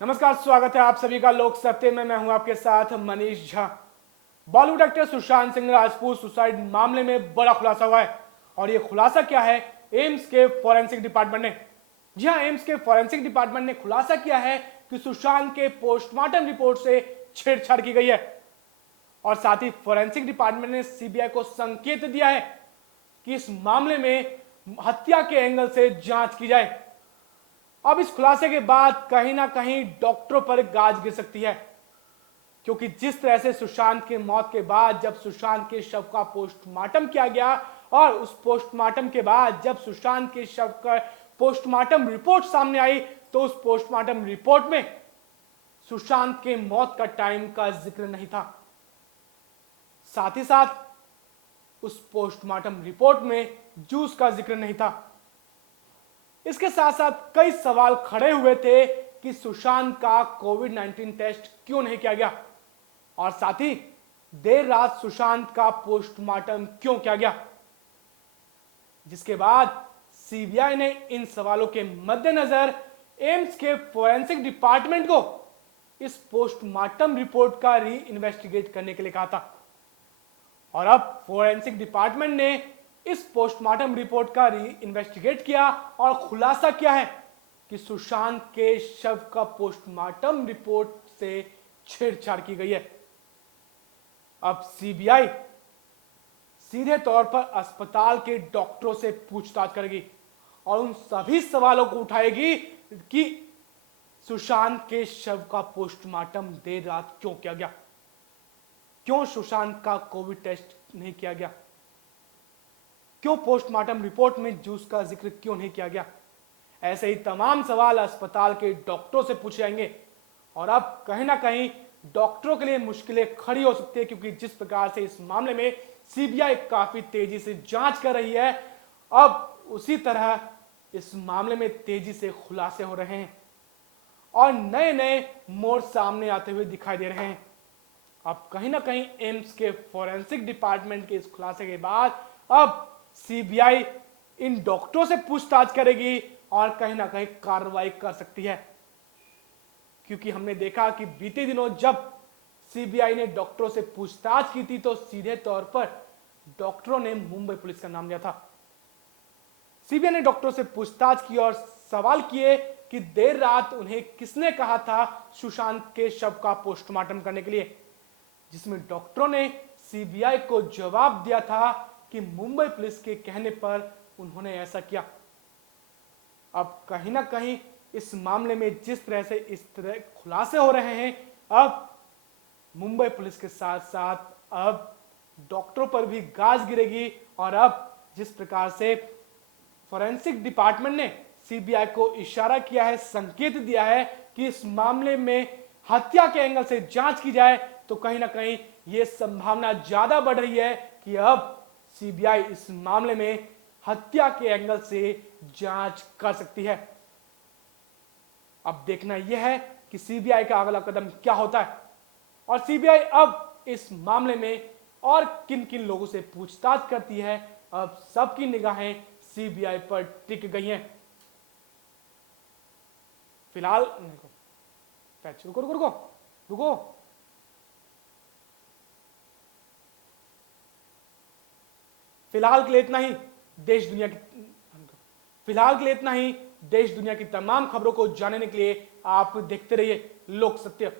नमस्कार, स्वागत है आप सभी का लोक सत्य में। मैं हूं आपके साथ मनीष झा। बॉलीवुड एक्टर सुशांत सिंह राजपूत सुसाइड मामले में बड़ा खुलासा हुआ है। और यह खुलासा क्या है? एम्स के फॉरेंसिक डिपार्टमेंट ने, जी हां, एम्स के फॉरेंसिक डिपार्टमेंट ने खुलासा किया है कि सुशांत के पोस्टमार्टम रिपोर्ट से छेड़छाड़ की गई है। और साथ ही फॉरेंसिक डिपार्टमेंट ने सीबीआई को संकेत दिया है कि इस मामले में हत्या के एंगल से जांच की जाए। अब इस खुलासे के बाद कहीं ना कहीं डॉक्टरों पर गाज गिर सकती है, क्योंकि जिस तरह से सुशांत की मौत के बाद जब सुशांत के शव का पोस्टमार्टम किया गया और उस पोस्टमार्टम के बाद जब सुशांत के शव का पोस्टमार्टम रिपोर्ट सामने आई, तो उस पोस्टमार्टम रिपोर्ट में सुशांत के मौत का टाइम का जिक्र नहीं था। साथ ही साथ उस पोस्टमार्टम रिपोर्ट में जूस का जिक्र नहीं था। इसके साथ साथ कई सवाल खड़े हुए थे कि सुशांत का कोविड-19 टेस्ट क्यों नहीं किया गया, और साथ ही देर रात सुशांत का पोस्टमार्टम क्यों किया गया। जिसके बाद सीबीआई ने इन सवालों के मद्देनजर एम्स के फोरेंसिक डिपार्टमेंट को इस पोस्टमार्टम रिपोर्ट का री इन्वेस्टिगेट करने के लिए कहा था। और अब फोरेंसिक डिपार्टमेंट ने इस पोस्टमार्टम रिपोर्ट का री इन्वेस्टिगेट किया और खुलासा किया है कि सुशांत के शव का पोस्टमार्टम रिपोर्ट से छेड़छाड़ की गई है। अब सीबीआई सीधे तौर पर अस्पताल के डॉक्टरों से पूछताछ करेगी और उन सभी सवालों को उठाएगी कि सुशांत के शव का पोस्टमार्टम देर रात क्यों किया गया, क्यों सुशांत का कोविड टेस्ट नहीं किया गया, क्यों पोस्टमार्टम रिपोर्ट में जूस का जिक्र क्यों नहीं किया गया। ऐसे ही तमाम सवाल अस्पताल के डॉक्टरों से पूछे जाएंगे। और अब कहीं ना कहीं डॉक्टरों के लिए मुश्किलें खड़ी हो सकती है, क्योंकि जिस प्रकार से इस मामले में सीबीआई काफी तेजी से जांच कर रही है, अब उसी तरह इस मामले में तेजी से खुलासे हो रहे हैं और नए नए मोड़ सामने आते हुए दिखाई दे रहे हैं। अब कहीं ना कहीं एम्स के फोरेंसिक डिपार्टमेंट के इस खुलासे के बाद अब सीबीआई इन डॉक्टरों से पूछताछ करेगी और कहीं ना कहीं कार्रवाई कर सकती है, क्योंकि हमने देखा कि बीते दिनों जब सीबीआई ने डॉक्टरों से पूछताछ की थी तो सीधे तौर पर डॉक्टरों ने मुंबई पुलिस का नाम लिया था। सीबीआई ने डॉक्टरों से पूछताछ की और सवाल किए कि देर रात उन्हें किसने कहा था सुशांत के शव का पोस्टमार्टम करने के लिए, जिसमें डॉक्टरों ने सीबीआई को जवाब दिया था कि मुंबई पुलिस के कहने पर उन्होंने ऐसा किया। अब कहीं ना कहीं इस मामले में जिस तरह से इस तरह खुलासे हो रहे हैं, अब मुंबई पुलिस के साथ साथ अब डॉक्टरों पर भी गाज गिरेगी। और अब जिस प्रकार से फोरेंसिक डिपार्टमेंट ने सीबीआई को इशारा किया है, संकेत दिया है कि इस मामले में हत्या के एंगल से जांच की जाए, तो कहीं ना कहीं यह संभावना ज्यादा बढ़ रही है कि अब सीबीआई इस मामले में हत्या के एंगल से जांच कर सकती है। अब देखना यह है कि सीबीआई का अगला कदम क्या होता है और सीबीआई अब इस मामले में और किन किन लोगों से पूछताछ करती है। अब सबकी निगाहें सीबीआई पर टिक गई हैं। फिलहाल रुको रुको रुको रुको फिलहाल के लिए इतना ही। देश दुनिया की तमाम खबरों को जानने के लिए आप देखते रहिए लोक सत्य।